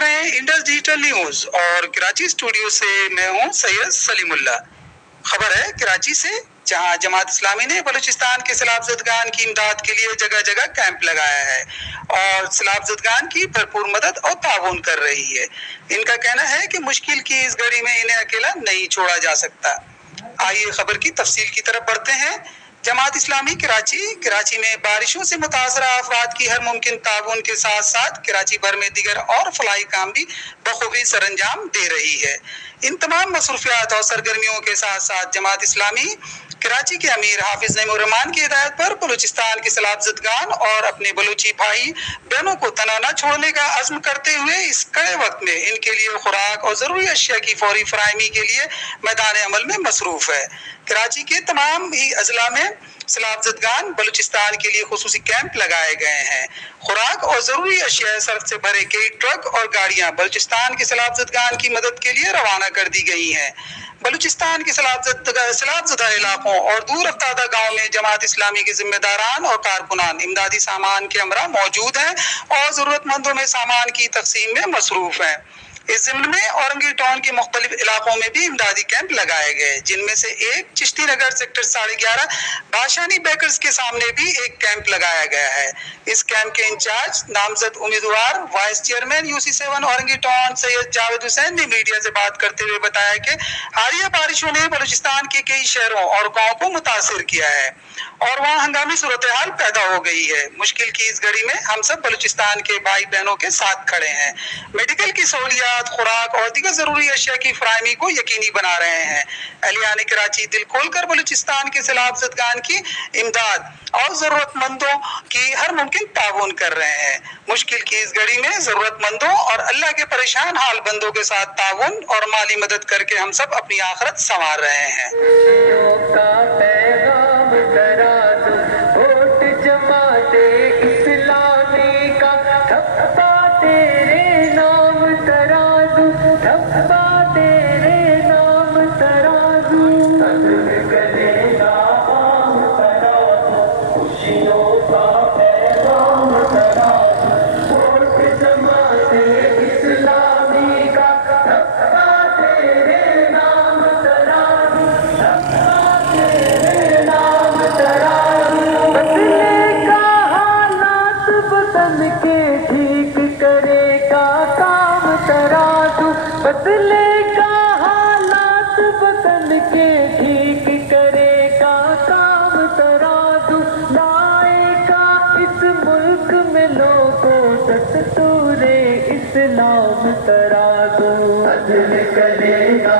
رہے ہیں Indus digital news اور کراچی اسٹوڈیو سے میں ہوں سید سلیم اللہ۔ خبر ہے کراچی سے، جہاں جماعت اسلامی نے بلوچستان کے سیلاب زدگان کی امداد کے لیے جگہ جگہ کیمپ لگایا ہے اور سیلاب زدگان کی بھرپور مدد اور تعاون کر رہی ہے۔ ان کا کہنا ہے کہ مشکل کی اس گھڑی میں انہیں اکیلا نہیں چھوڑا جا سکتا۔ آئیے خبر کی تفصیل کی طرف بڑھتے ہیں۔ جماعت اسلامی کراچی میں بارشوں سے متاثرہ افراد کی ہر ممکن تعاون کے ساتھ ساتھ کراچی بھر میں دیگر اور فلاحی کام بھی بخوبی سر انجام دے رہی ہے۔ ان تمام مصروفیات اور سرگرمیوں کے ساتھ ساتھ جماعت اسلامی کراچی کے امیر حافظ نعیم الرحمان کی ہدایت پر بلوچستان کے سیلاب زدگان اور اپنے بلوچی بھائی بہنوں کو تنہا نہ چھوڑنے کا عزم کرتے ہوئے اس کڑے وقت میں ان کے لیے خوراک اور ضروری اشیاء کی فوری فراہمی کے لیے میدان عمل میں مصروف ہے۔ کراچی کے تمام ہی اضلاع میں سیلاب زدگان بلوچستان کے لیے خصوصی کیمپ لگائے گئے ہیں۔ خوراک اور ضروری اشیاء سرف سے بھرے کئی ٹرک اور گاڑیاں بلوچستان کے سیلاب زدگان کی مدد کے لیے روانہ کر دی گئی ہیں۔ بلوچستان کے سیلاب زدہ علاقوں اور دور افتادہ گاؤں میں جماعت اسلامی کے ذمہ داران اور کارکنان امدادی سامان کے ہمراہ موجود ہیں اور ضرورت مندوں میں سامان کی تقسیم میں مصروف ہیں۔ اس ضمن میں اورنگی ٹاؤن کے مختلف علاقوں میں بھی امدادی کیمپ لگائے گئے، جن میں سے ایک چشتی نگر سیکٹر 11.5 بادشانی بیکرز کے سامنے بھی ایک کیمپ لگایا گیا ہے۔ اس کیمپ کے انچارج نامزد امیدوار vice chairman UC7 Orangi town Syed Javed Hussain نے میڈیا سے بات کرتے ہوئے بتایا کہ حالیہ بارشوں نے بلوچستان کے کئی شہروں اور گاؤں کو متاثر کیا ہے اور وہاں ہنگامی صورتحال پیدا ہو گئی ہے۔ مشکل کی اس گھڑی میں ہم سب بلوچستان کے بھائی بہنوں کے ساتھ کھڑے ہیں، میڈیکل کی سہولیات، خوراک اور دیگر ضروری اشیاء کی فراہمی کو یقینی بنا رہے ہیں۔ اہلیان کراچی دل کھول کر بلوچستان کے سیلاب زدگان کی امداد اور ضرورت مندوں کی ہر ممکن تعاون کر رہے ہیں۔ مشکل کی اس گھڑی میں ضرورت مندوں اور اللہ کے پریشان حال بندوں کے ساتھ تعاون اور مالی مدد کر کے ہم سب اپنی آخرت سنوار رہے ہیں۔ بدلے گا حالات بدل کے ٹھیک کرے گا کام ترازو، لائے گا اس ملک میں لوگوں دستور اسلام ترازو، عدل کرے گا